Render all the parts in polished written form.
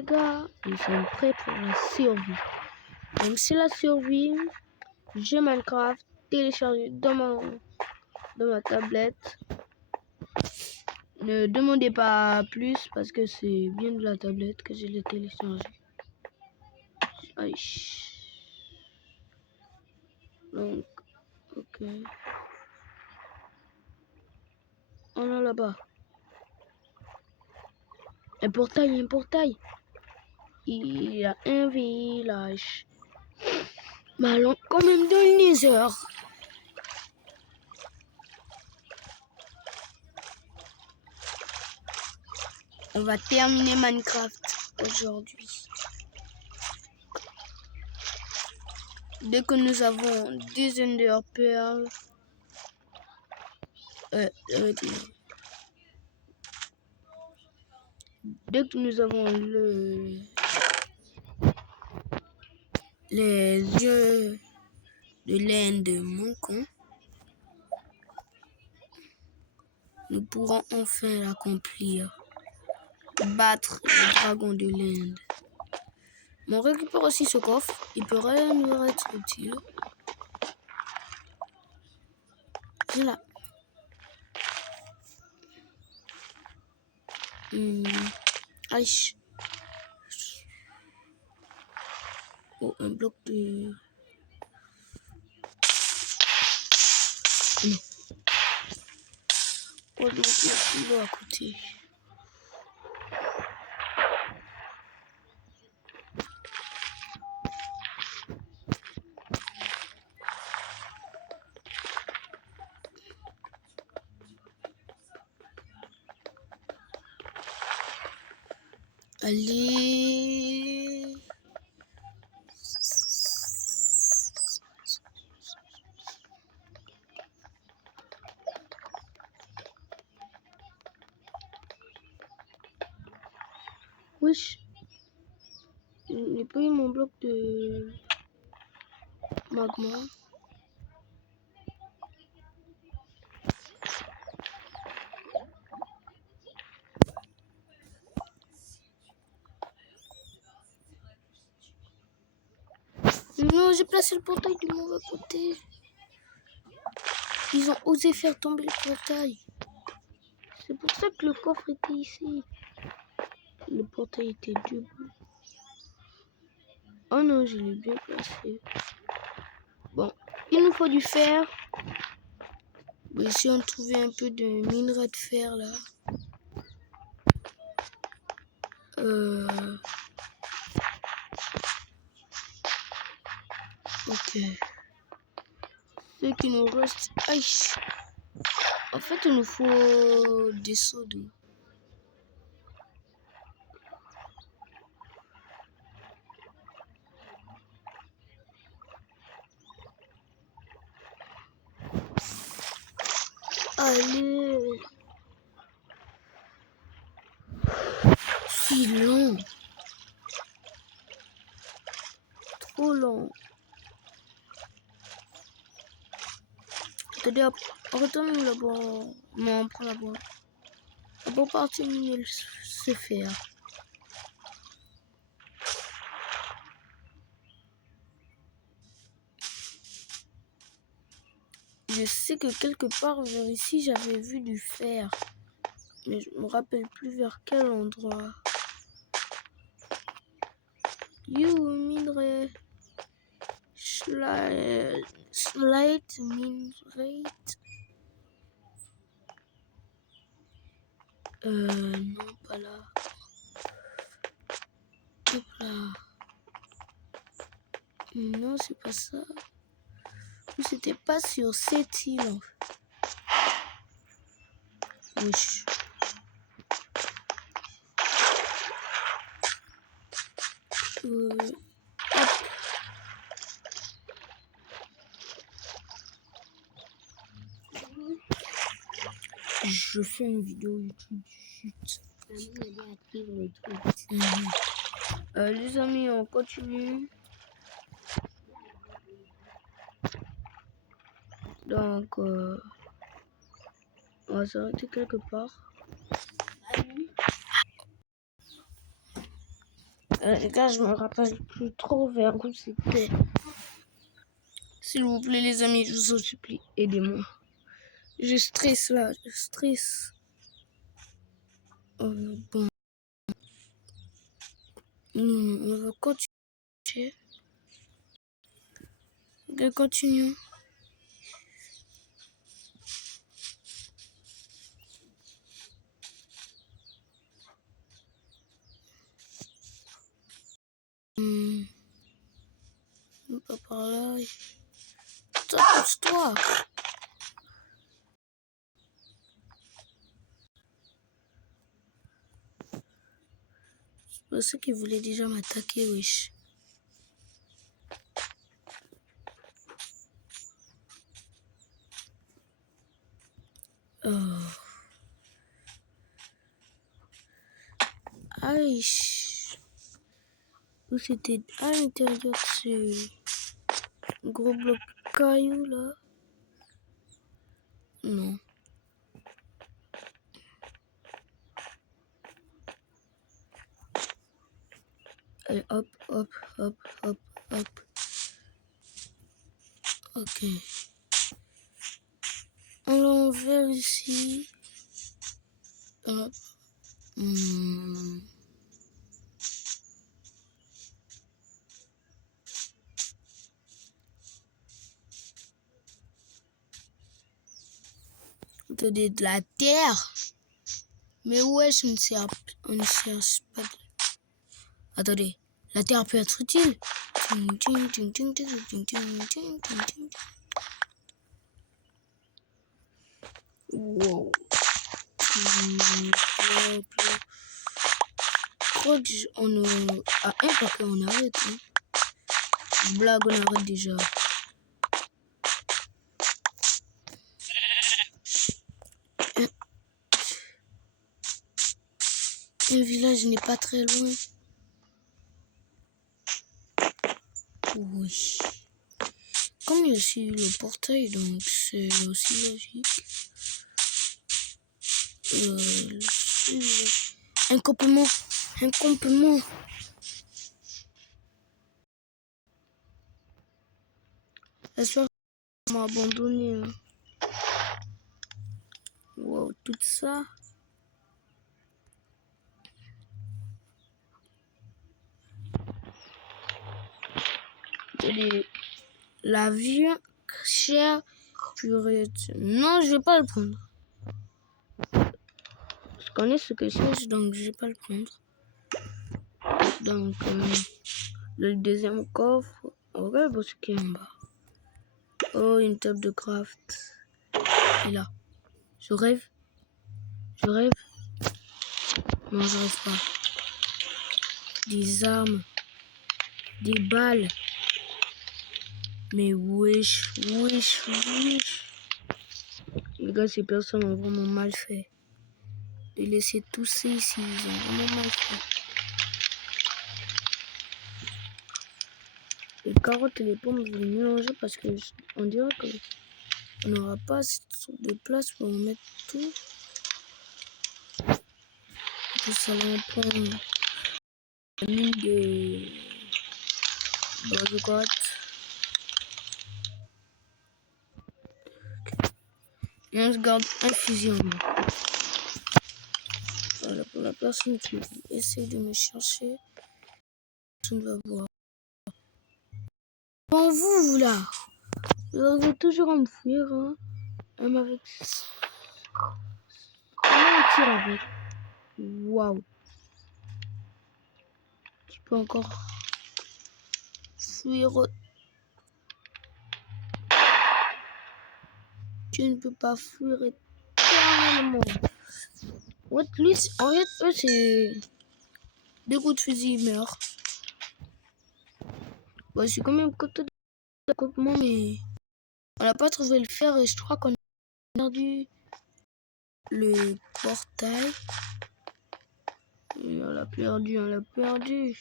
les gars, nous sommes prêts pour la survie. Même si la survie, j'ai Minecraft téléchargé dans ma tablette. Ne demandez pas plus parce que c'est bien de la tablette que je l'ai téléchargé. Aïe. Donc, ok. On est là-bas. Un portail, un portail. Il y a un village. Mais allons quand même dans le Nether. On va terminer Minecraft aujourd'hui. Dès que nous avons des Ender Pearls, dès que nous avons les yeux de l'End manquants, nous pourrons enfin l'accomplir. Battre le dragon de l'End. Mais on récupère aussi ce coffre. Il pourrait nous être utile. Voilà. Aïe. Oh, un bloc de... Non. Oh, donc il y a l'eau à côté. Allez. Wesh. J'ai pas eu mon bloc de magma. Non, j'ai placé le portail du mauvais côté. Ils ont osé faire tomber le portail. C'est pour ça que le coffre était ici. Le portail était debout. Oh non, je l'ai bien placé. Bon, il nous faut du fer. On va essayer de trouver un peu de minerai de fer là. Ok. Ce qui nous reste... Aïe. En fait, il nous faut des seaux d'eau. Allez. Si long. Trop long. Attendez, on retourne là-bas. Non, on prend là-bas. On peut pas terminer ce fer. Je sais que quelque part vers ici, j'avais vu du fer. Mais je me rappelle plus vers quel endroit. You minerai. Slate minerai. Non, pas là. Hop là. Non, c'est pas ça. C'était pas sur cette île. Wesh. Hop. Je fais une vidéo YouTube. Chut. Les amis, on continue. Donc, on va s'arrêter quelque part. Les gars, je me rappelle plus trop vers où c'était. S'il vous plaît, les amis, je vous en supplie, aidez-moi. Je stresse là, je stresse. Bon. On va continuer. Continuons. Pas par là. Ça pousse-toi. Je pensais qu'il voulait déjà m'attaquer, wesh. Oh. Aïe. Où c'était à l'intérieur de ce gros bloc caillou là? Non. Allez, hop, hop, hop, hop, hop. Ok. On l'envers ici. Hop. Attendez, de la terre. Mais wesh, on ne cherche pas de... Attendez, la terre peut être utile. Wow. On a un paquet, on arrête. Hein. Blague, on arrête déjà. Un village n'est pas très loin. Oui. Comme il y a aussi le portail, donc c'est aussi logique. Un complément. Un complément. La soirée m'a abandonné. Hein. Wow, tout ça. L'avion cher purée. Non, je vais pas le prendre. Je connais ce que c'est, donc je vais pas le prendre. Donc, le deuxième coffre. Regarde ce qui est en bas. Oh, une table de craft. Et là. Je rêve. Je rêve. Non, je rêve pas. Des armes. Des balles. Mais wesh, wesh, wesh. Les gars, ces personnes ont vraiment mal fait. De laisser tousser ici, ils ont vraiment mal fait. Les carottes et les pommes, je vais mélanger parce que on dirait qu'on n'aura pas de place pour mettre tout. Et ça va en prendre la mine de Brazogot. Et on se garde un fusil en main. Voilà, pour la personne qui essaie de me chercher, personne va voir. Bon, vous là, vous arrivez toujours à me fuir, hein. Même avec... Comment on tire avec? Waouh. Tu peux encore fuir. Tu ne peux pas fuir éternellement. En fait, eux, c'est des coups de fusil, ils meurent. Bah, je suis quand même côté d'accouplement, mais on n'a pas trouvé le fer et je crois qu'on a perdu le portail. Et on l'a perdu, on l'a perdu.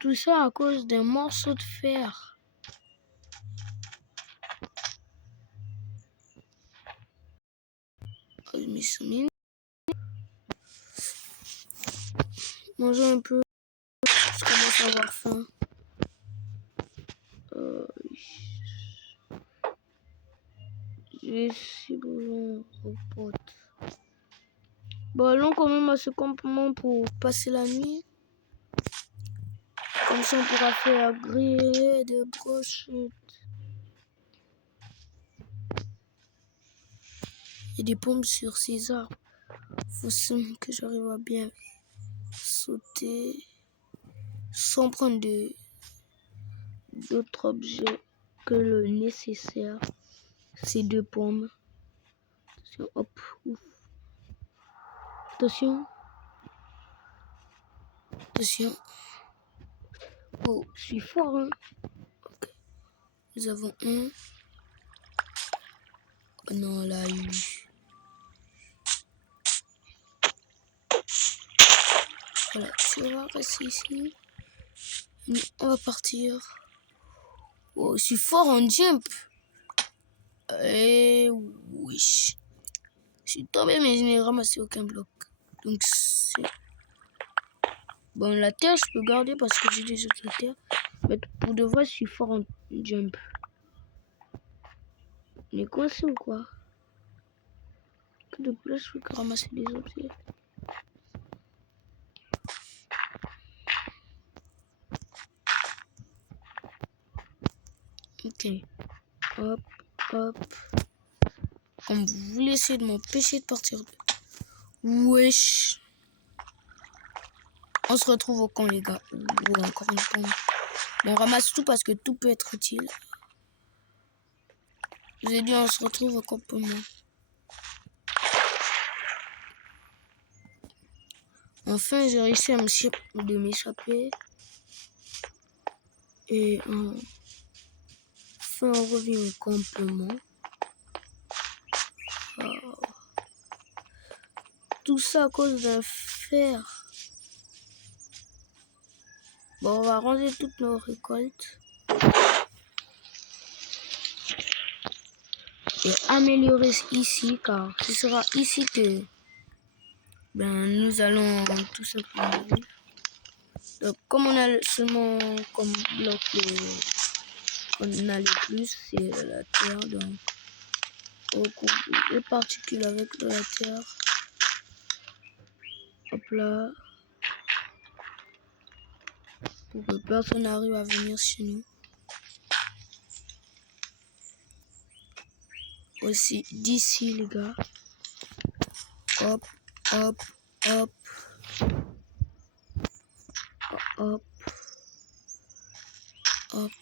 Tout ça à cause d'un morceau de fer. Manger un peu. commence à avoir faim. J'ai 6 boulons aux potes. Bon, allons quand même à ce campement pour passer la nuit. Comme ça, on pourra faire griller des brochettes. Et des pommes sur ces arbres. Faut seulement que j'arrive à bien sauter sans prendre d'autres objets que le nécessaire. Ces 2 pommes. Attention, hop, ouf. Attention. Attention. Oh, je suis fort, hein. Ok. Nous avons un. Oh non, là, voilà, tu vas rester ici. On va partir. Oh, je suis fort en jump. Et oui. Je suis tombé, mais je n'ai ramassé aucun bloc. Donc, c'est... Bon, la terre, je peux garder parce que j'ai déjà de la terre. Mais pour de vrai, je suis fort en jump. On est coincé ou quoi? Que de place, je peux que ramasser des objets. Ok. Hop, hop. On voulait essayer de m'empêcher de partir. Wesh. On se retrouve au camp, les gars. Oh, encore une pompe. On ramasse tout parce que tout peut être utile. Je vous ai dit, on se retrouve au campement. Enfin, j'ai réussi à m'échapper. Et enfin, on revient au campement. Oh. Tout ça à cause d'un fer. Bon, on va ranger toutes nos récoltes. Et améliorer ici, car ce sera ici que nous allons tout simplement vivre. Donc, comme on a seulement comme bloc on a le plus, c'est la terre. Donc, on coupe les particules avec de la terre. Hop là. Pour que personne n'arrive à venir chez nous. Aussi d'ici, les gars. Hop, hop, hop. Hop. Hop. Hop.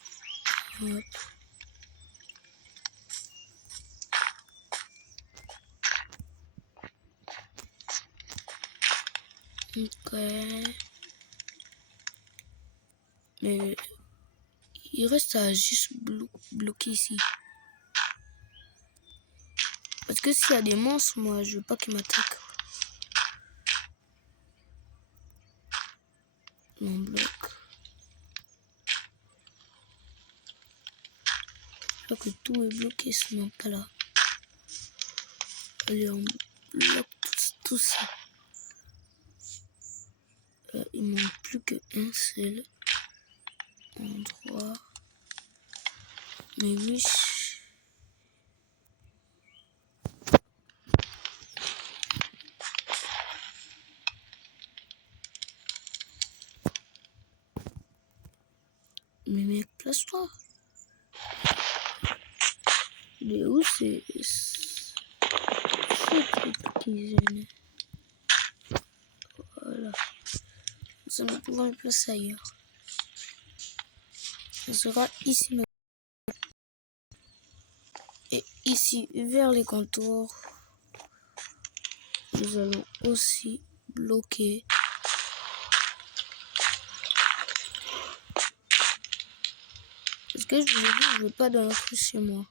Ok. Mais il reste à juste bloquer ici. Parce que s'il y a des monstres, moi je veux pas qu'ils m'attaquent. Mon bloc. Je vois que tout est bloqué, sinon pas là. Allez, on bloque tout ça. Il ne manque plus qu'un seul endroit. Mais oui. Mais mec, place-toi. Il est où c'est truc qui gêne? Voilà. Nous allons pouvoir le placer ailleurs. Ça sera ici. Et ici, vers les contours, nous allons aussi bloquer. Parce que je vous ai dit, je veux pas d'entrer chez moi.